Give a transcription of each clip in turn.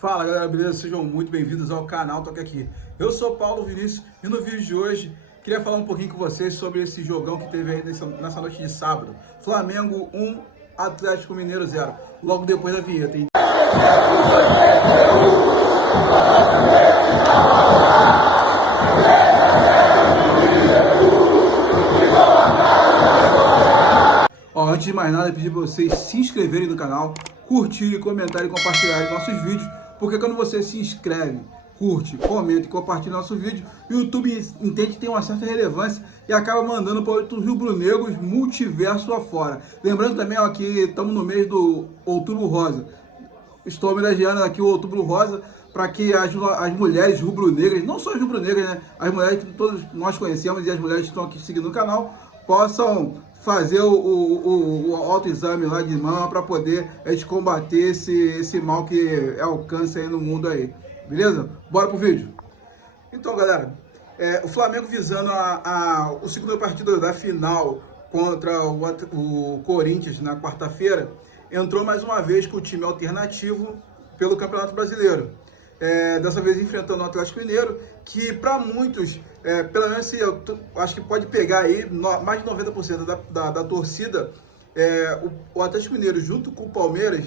Fala galera, beleza? Sejam muito bem-vindos ao canal Toca Aqui. Eu sou Paulo Vinícius e no vídeo de hoje queria falar um pouquinho com vocês sobre esse jogão que teve aí nessa noite de sábado. Flamengo 1, Atlético Mineiro 0. Logo depois da vinheta, hein? Antes de mais nada, pedir para vocês se inscreverem no canal, curtirem, comentarem e compartilharem nossos vídeos, porque quando você se inscreve, curte, comenta e compartilha nosso vídeo, o YouTube entende que tem uma certa relevância e acaba mandando para outros rubro-negros multiverso afora. Lembrando também ó, que estamos no mês do Outubro Rosa. Estou homenageando aqui o Outubro Rosa para que as mulheres rubro-negras, não só as rubro-negras, né, as mulheres que todos nós conhecemos e as mulheres que estão aqui seguindo o canal, possam fazer o autoexame lá de mama para poder combater esse mal que é o câncer aí no mundo aí. Beleza? Bora pro vídeo. Então, galera, o Flamengo visando o segundo partido da final contra o Corinthians na quarta-feira, entrou mais uma vez com o time alternativo pelo Campeonato Brasileiro. Dessa vez enfrentando o Atlético Mineiro, que para muitos, pelo menos eu acho que pode pegar aí mais de 90% da torcida, o Atlético Mineiro junto com o Palmeiras.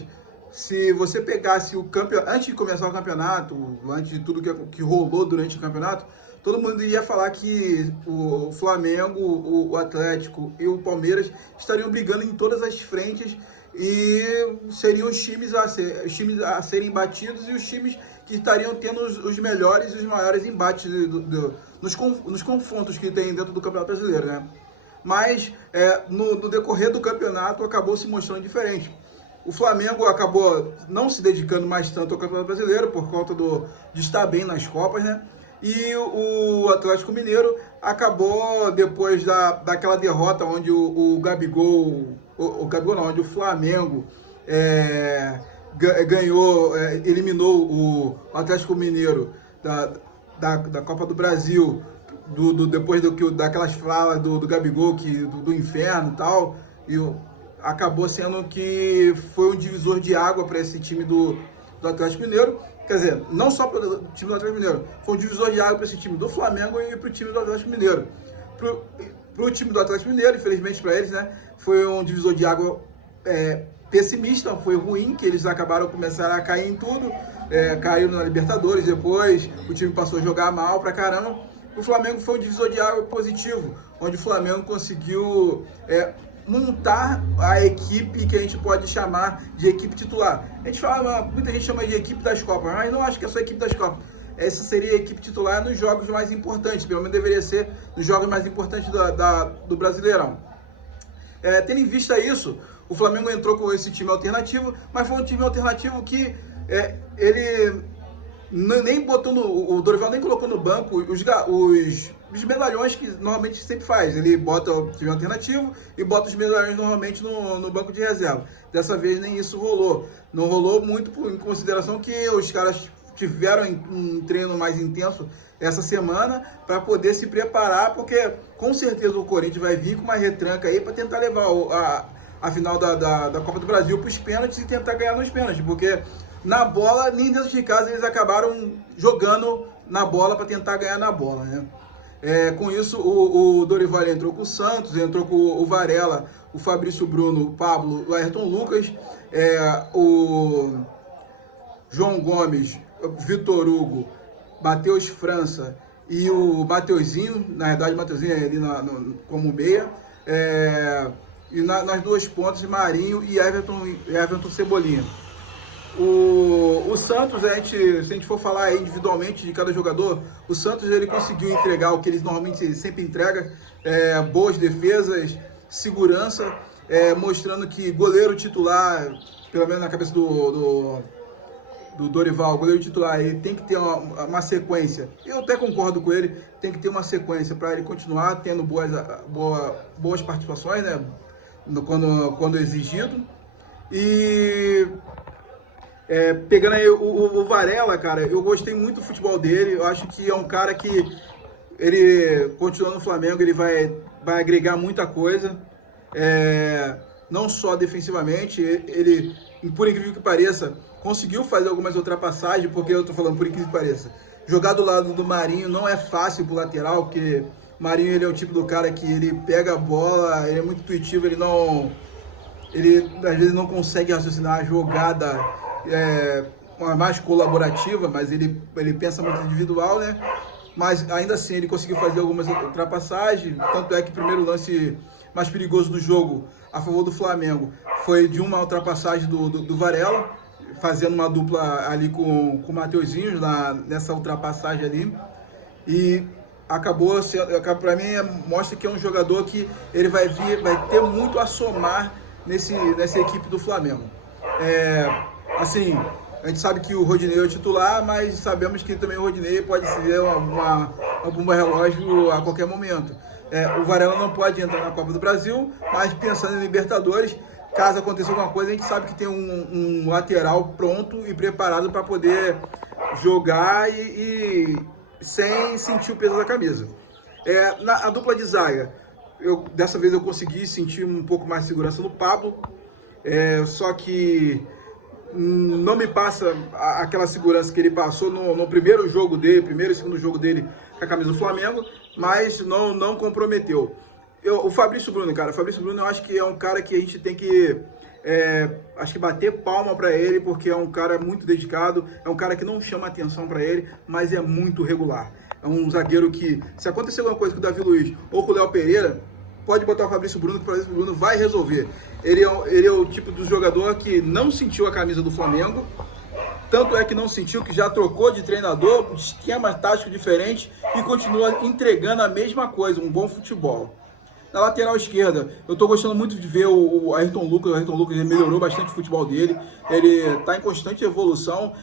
Se você pegasse o campeonato, antes de começar o campeonato, antes de tudo que rolou durante o campeonato, todo mundo ia falar que o Flamengo, o Atlético e o Palmeiras estariam brigando em todas as frentes e seriam os times a serem batidos e os times que estariam tendo os melhores e os maiores embates nos confrontos que tem dentro do Campeonato Brasileiro, né? Mas no decorrer do campeonato acabou se mostrando diferente. O Flamengo acabou não se dedicando mais tanto ao Campeonato Brasileiro por conta de estar bem nas Copas, né? E o Atlético Mineiro acabou, depois daquela derrota onde o Gabigol, onde o Flamengo ganhou, eliminou o Atlético Mineiro da Copa do Brasil, depois daquelas falas do Gabigol, do inferno e tal, acabou sendo que foi um divisor de água para esse time do Atlético Mineiro. Quer dizer, não só para o time do Atlético Mineiro, foi um divisor de água para esse time do Flamengo e para o time do Atlético Mineiro. Para o time do Atlético Mineiro, infelizmente para eles, né, foi um divisor de água pessimista, foi ruim, que eles começaram a cair em tudo, caíram na Libertadores, depois o time passou a jogar mal pra caramba. O Flamengo foi um divisor de água positivo, onde o Flamengo conseguiu montar a equipe que a gente pode chamar de equipe titular. Muita gente chama de equipe das Copas, mas não acho que é só a equipe das Copas. Essa seria a equipe titular nos jogos mais importantes, pelo menos deveria ser nos jogos mais importantes do Brasileirão. Tendo em vista isso, o Flamengo entrou com esse time alternativo, mas foi um time alternativo que ele nem botou o Dorival nem colocou no banco os medalhões que normalmente sempre faz. Ele bota o time alternativo e bota os medalhões normalmente no banco de reserva. Dessa vez nem isso rolou. Não rolou muito em consideração que os caras tiveram um treino mais intenso essa semana para poder se preparar, porque com certeza o Corinthians vai vir com uma retranca aí para tentar levar a final da Copa do Brasil para os pênaltis e tentar ganhar nos pênaltis, porque na bola, nem dentro de casa, eles acabaram jogando na bola para tentar ganhar na bola, né? Com isso, o Dorival entrou com o Santos, entrou com o Varela, o Fabrício Bruno, o Pablo, o Ayrton Lucas, o João Gomes, o Vitor Hugo, Matheus França e o Mateuzinho, na verdade o Mateuzinho é ali como meia, e nas duas pontas, Marinho e Everton Cebolinha. O Santos, se a gente for falar individualmente de cada jogador, o Santos ele conseguiu entregar o que ele normalmente sempre entrega, boas defesas, segurança, mostrando que goleiro titular, pelo menos na cabeça do Dorival, o goleiro titular, ele tem que ter uma sequência. Eu até concordo com ele, tem que ter uma sequência para ele continuar tendo boas participações, né, quando exigido. E pegando aí o Varela, cara, eu gostei muito do futebol dele. Eu acho que é um cara que ele, continuando no Flamengo, ele vai agregar muita coisa, não só defensivamente. Ele, por incrível que pareça, conseguiu fazer algumas ultrapassagens, porque eu tô falando por incrível que pareça, jogar do lado do Marinho não é fácil pro lateral, porque o Marinho ele é o tipo do cara que ele pega a bola, ele é muito intuitivo, ele às vezes não consegue raciocinar a jogada mais colaborativa, mas ele pensa muito individual, né? Mas ainda assim ele conseguiu fazer algumas ultrapassagens, tanto é que o primeiro lance mais perigoso do jogo a favor do Flamengo foi de uma ultrapassagem do Varela, fazendo uma dupla ali com o Mateuzinho nessa ultrapassagem ali, e acabou para mim mostra que é um jogador que ele vai ter muito a somar nessa equipe do Flamengo. Assim, a gente sabe que o Rodinei é o titular, mas sabemos que também o Rodinei pode ser uma bomba relógio a qualquer momento. O Varela não pode entrar na Copa do Brasil, mas pensando em Libertadores, caso aconteça alguma coisa, a gente sabe que tem um lateral pronto e preparado para poder jogar e sem sentir o peso da camisa. A dupla de zaga, dessa vez eu consegui sentir um pouco mais de segurança no Pablo, só que não me passa aquela segurança que ele passou no primeiro jogo dele, primeiro e segundo jogo dele com a camisa do Flamengo, mas não comprometeu. O Fabrício Bruno, cara, eu acho que é um cara que a gente tem que bater palma para ele, porque é um cara muito dedicado, é um cara que não chama atenção para ele, mas é muito regular. É um zagueiro que, se acontecer alguma coisa com o Davi Luiz ou com o Léo Pereira, pode botar o Fabrício Bruno, que o Fabrício Bruno vai resolver. Ele é o tipo do jogador que não sentiu a camisa do Flamengo, tanto é que não sentiu, que já trocou de treinador, esquema tático diferente e continua entregando a mesma coisa, um bom futebol. Na lateral esquerda, eu tô gostando muito de ver o Ayrton Lucas. O Ayrton Lucas melhorou bastante o futebol dele. Ele tá em constante evolução.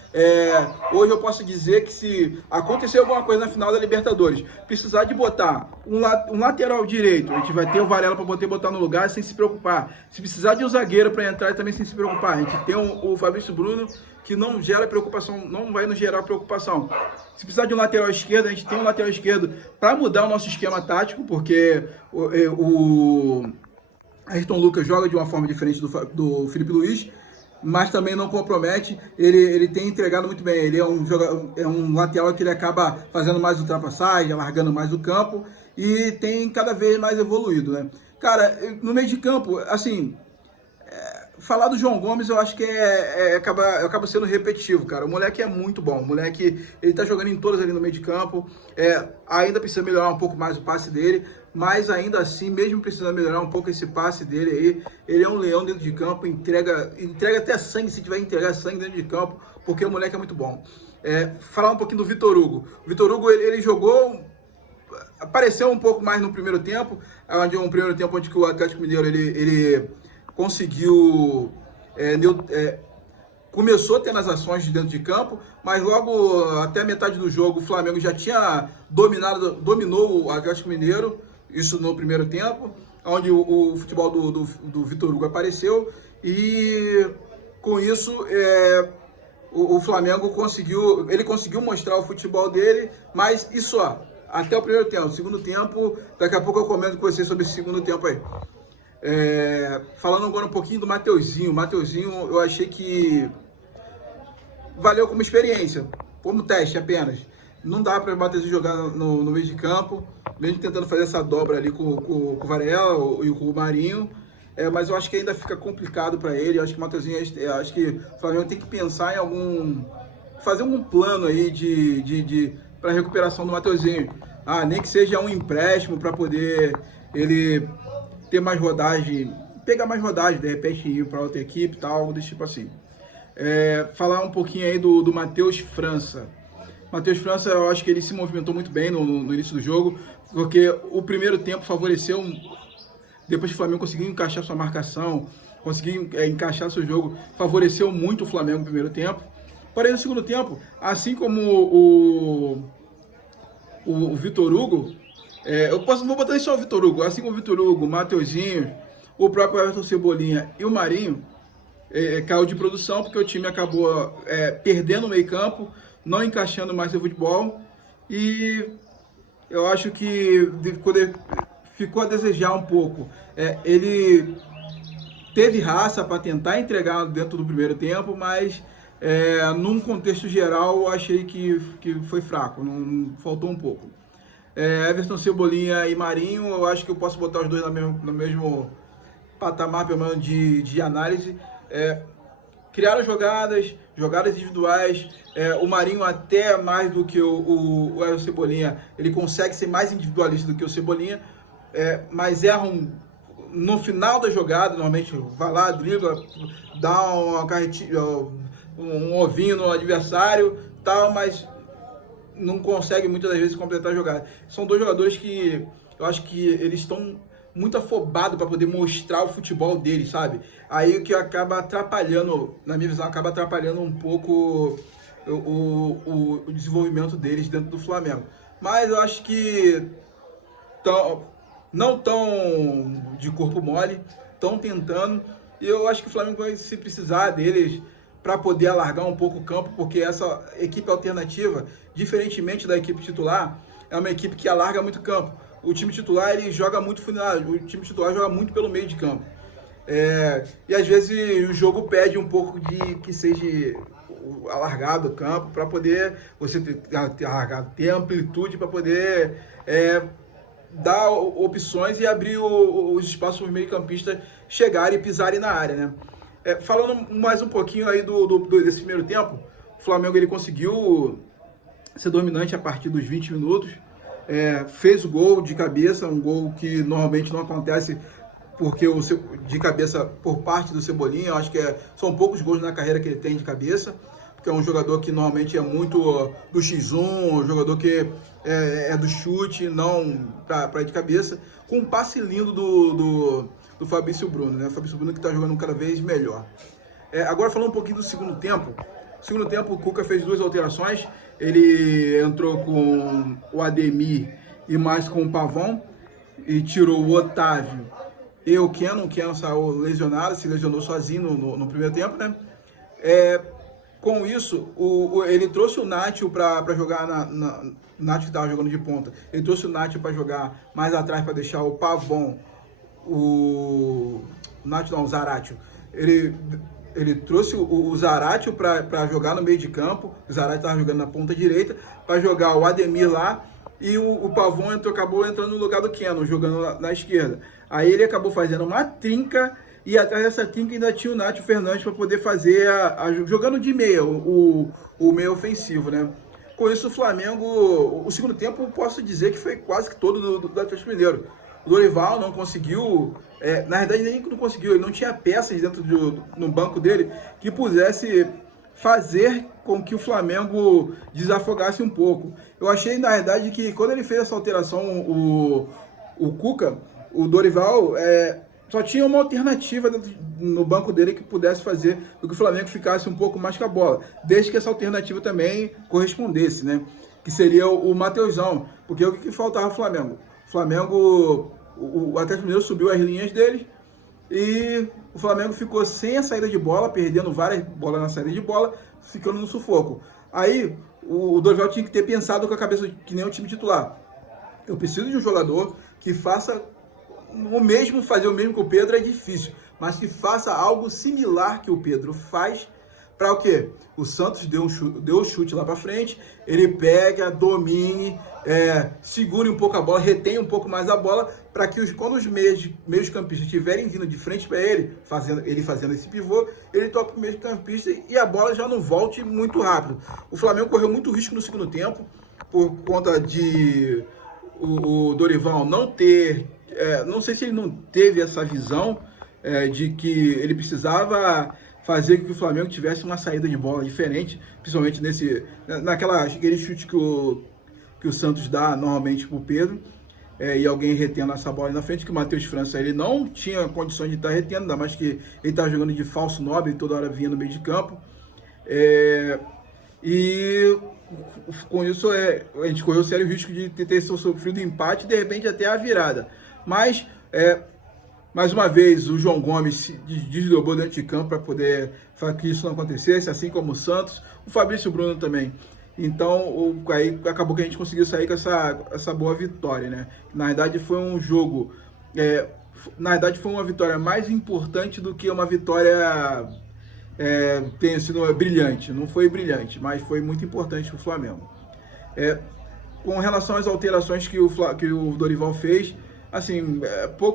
Hoje eu posso dizer que se acontecer alguma coisa na final da Libertadores, precisar de botar um lateral direito, a gente vai ter o Varela para poder botar no lugar sem se preocupar. Se precisar de um zagueiro para entrar também sem se preocupar. A gente tem o Fabrício Bruno, que não gera preocupação, não vai nos gerar preocupação. Se precisar de um lateral esquerdo, a gente tem um lateral esquerdo para mudar o nosso esquema tático, porque o Ayrton Lucas joga de uma forma diferente do Felipe Luiz, mas também não compromete. Ele tem entregado muito bem. Ele é um lateral que ele acaba fazendo mais ultrapassagem, largando mais o campo e tem cada vez mais evoluído, né? Cara, no meio de campo, assim, falar do João Gomes, eu acho que acaba sendo repetitivo, cara. O moleque é muito bom. O moleque, ele tá jogando em todas ali no meio de campo. Ainda precisa melhorar um pouco mais o passe dele, mas ainda assim, mesmo precisando melhorar um pouco esse passe dele aí, ele é um leão dentro de campo, entrega até sangue, se tiver que entregar sangue dentro de campo, porque o moleque é muito bom. Falar um pouquinho do Vitor Hugo. O Vitor Hugo, ele jogou, apareceu um pouco mais no primeiro tempo, onde o Atlético Mineiro, ele conseguiu, começou tendo as ações de dentro de campo, mas logo até a metade do jogo o Flamengo já tinha dominou o Atlético Mineiro, isso no primeiro tempo, onde o futebol do Vitor Hugo apareceu, e com isso o Flamengo conseguiu mostrar o futebol dele, mas isso até o primeiro tempo. O segundo tempo, daqui a pouco eu comento com vocês sobre esse segundo tempo aí. Falando agora um pouquinho do Mateuzinho. Eu achei que valeu como experiência, como teste apenas. Não dá para o Mateuzinho jogar no meio de campo, mesmo tentando fazer essa dobra ali com o Varela e com o Marinho, mas eu acho que ainda fica complicado para ele. Eu acho que o Mateuzinho, acho que o Flamengo tem que pensar em fazer um plano aí para recuperação do Mateuzinho. Nem que seja um empréstimo para poder ele ter mais rodagem, pegar mais rodagem, de repente ir para outra equipe, tal, algo desse tipo assim. Falar um pouquinho aí do Matheus França. Matheus França, eu acho que ele se movimentou muito bem no início do jogo, porque o primeiro tempo favoreceu, depois que o Flamengo conseguiu encaixar sua marcação, conseguiu encaixar seu jogo, favoreceu muito o Flamengo no primeiro tempo. Porém, no segundo tempo, assim como o Vitor Hugo, vou botar só o Vitor Hugo, assim como o Vitor Hugo, o Mateuzinho, o próprio Everton Cebolinha e o Marinho, caiu de produção, porque o time acabou perdendo o meio campo, não encaixando mais seu futebol, e eu acho que ficou a desejar um pouco. Ele teve raça para tentar entregar dentro do primeiro tempo, mas Num contexto geral, eu achei que foi fraco, não, faltou um pouco. Everton, Cebolinha e Marinho, eu acho que eu posso botar os dois no mesmo patamar, pelo menos, de análise. Criaram jogadas individuais. O Marinho, até mais do que o Everton Cebolinha, ele consegue ser mais individualista do que o Cebolinha, mas erram no final da jogada. Normalmente vai lá, dribla, dá uma carretinha, um ovinho no adversário, tal, mas não consegue muitas das vezes completar a jogada. São dois jogadores que eu acho que eles estão muito afobados para poder mostrar o futebol deles, sabe? Aí o que acaba atrapalhando, na minha visão, acaba atrapalhando um pouco o desenvolvimento deles dentro do Flamengo. Mas eu acho que não tão de corpo mole, estão tentando, e eu acho que o Flamengo vai se precisar deles para poder alargar um pouco o campo, porque essa equipe alternativa, diferentemente da equipe titular, é uma equipe que alarga muito o campo. O time titular, ele joga muito funilado, o time titular joga muito pelo meio de campo. E às vezes o jogo pede um pouco de que seja alargado o campo, para poder você ter amplitude, para poder dar opções e abrir os espaços para os meio-campistas chegarem e pisarem na área, né? Falando mais um pouquinho aí desse primeiro tempo, o Flamengo ele conseguiu ser dominante a partir dos 20 minutos, fez o gol de cabeça, um gol que normalmente não acontece porque de cabeça por parte do Cebolinha. Eu acho que são poucos gols na carreira que ele tem de cabeça, porque é um jogador que normalmente é muito do X1, um jogador que é do chute, não para ir de cabeça, com um passe lindo do Fabrício Bruno, né? O Fabrício Bruno que está jogando cada vez melhor. Agora falando um pouquinho do segundo tempo. No segundo tempo o Cuca fez 2 alterações. Ele entrou com o Ademir e mais com o Pavão, e tirou o Otávio e o Keno. O Keno saiu lesionado, se lesionou sozinho no primeiro tempo, né? Com isso, ele trouxe o Nacho para jogar o Nacho estava jogando de ponta. Ele trouxe o Nacho para jogar mais atrás, para deixar o Pavão, o Zaratio. Ele trouxe o Zaratio para jogar no meio de campo. O Zaratio estava jogando na ponta direita, para jogar o Ademir lá, e o Pavão acabou entrando no lugar do Keno, jogando na esquerda. Aí ele acabou fazendo uma trinca, e atrás dessa trinca ainda tinha o Nátio Fernandes para poder fazer jogando de meia, o meio ofensivo, né? Com isso, o Flamengo, o segundo tempo, posso dizer que foi quase que todo do Atlético Mineiro. O Dorival não conseguiu, na verdade nem não conseguiu, ele não tinha peças dentro no banco dele que pudesse fazer com que o Flamengo desafogasse um pouco. Eu achei, na verdade, que quando ele fez essa alteração, o Cuca, o Dorival, só tinha uma alternativa no banco dele que pudesse fazer com que o Flamengo ficasse um pouco mais com a bola, desde que essa alternativa também correspondesse, né? Que seria o Mateusão, porque o que faltava ao Flamengo? O Flamengo, o Atlético Mineiro subiu as linhas dele e o Flamengo ficou sem a saída de bola, perdendo várias bolas na saída de bola, ficando no sufoco. Aí o Dorival tinha que ter pensado com a cabeça que nem o time titular. Eu preciso de um jogador que faça fazer o mesmo que o Pedro é difícil, mas que faça algo similar que o Pedro faz, para o quê? O Santos deu o chute lá para frente, ele pega, domine, segure um pouco a bola, retém um pouco mais a bola, para que quando os meios campistas estiverem vindo de frente para ele fazendo esse pivô, ele toca o meio campista e a bola já não volte muito rápido. O Flamengo correu muito risco no segundo tempo, por conta de o Dorival não ter, não sei se ele não teve essa visão de que ele precisava fazer com que o Flamengo tivesse uma saída de bola diferente, principalmente naquele chute que o Santos dá normalmente para o Pedro, e alguém retendo essa bola na frente, que o Matheus França ele não tinha condições de estar retendo, ainda mais que ele estava jogando de falso 9 e toda hora vinha no meio de campo. E com isso a gente correu sério risco de ter sofrido empate e de repente até a virada. Mas mais uma vez o João Gomes se desdobrou dentro de campo para poder fazer que isso não acontecesse, assim como o Santos, o Fabrício Bruno também. Então aí acabou que a gente conseguiu sair com essa boa vitória, né? Na verdade foi um jogo, na verdade foi uma vitória mais importante do que uma vitória tenha sido brilhante. Não foi brilhante, mas foi muito importante para o Flamengo. Com relação às alterações que o Dorival fez, assim,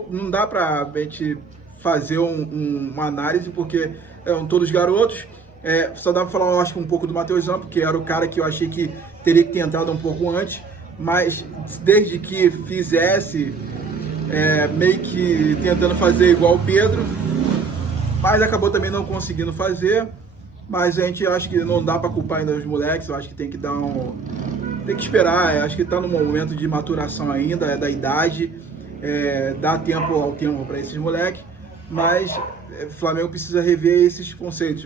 não dá para a gente fazer uma análise, porque são todos garotos. Só dá para falar, eu acho, um pouco do Matheusão, porque era o cara que eu achei que teria que ter entrado um pouco antes, mas desde que fizesse, meio que tentando fazer igual o Pedro, mas acabou também não conseguindo fazer. Mas a gente acha que não dá para culpar ainda os moleques, eu acho que tem que tem que esperar, acho que está no momento de maturação ainda, da idade, dá tempo ao tempo para esses moleques, mas o Flamengo precisa rever esses conceitos.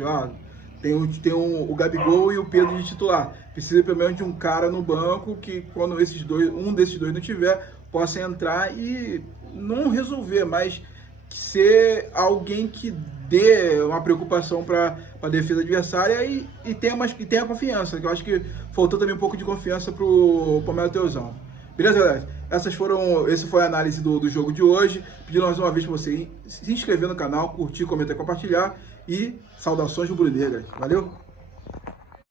Tem o Gabigol e o Pedro de titular, precisa pelo menos de um cara no banco que, quando um desses dois não tiver, possa entrar e não resolver, mas ser alguém que dê uma preocupação para a defesa adversária e tenha confiança, que eu acho que faltou também um pouco de confiança para o Matheusão. Beleza, galera? Essa foi a análise do jogo de hoje. Pedindo mais uma vez para você se inscrever no canal, curtir, comentar e compartilhar. E saudações rubro-negras. Valeu?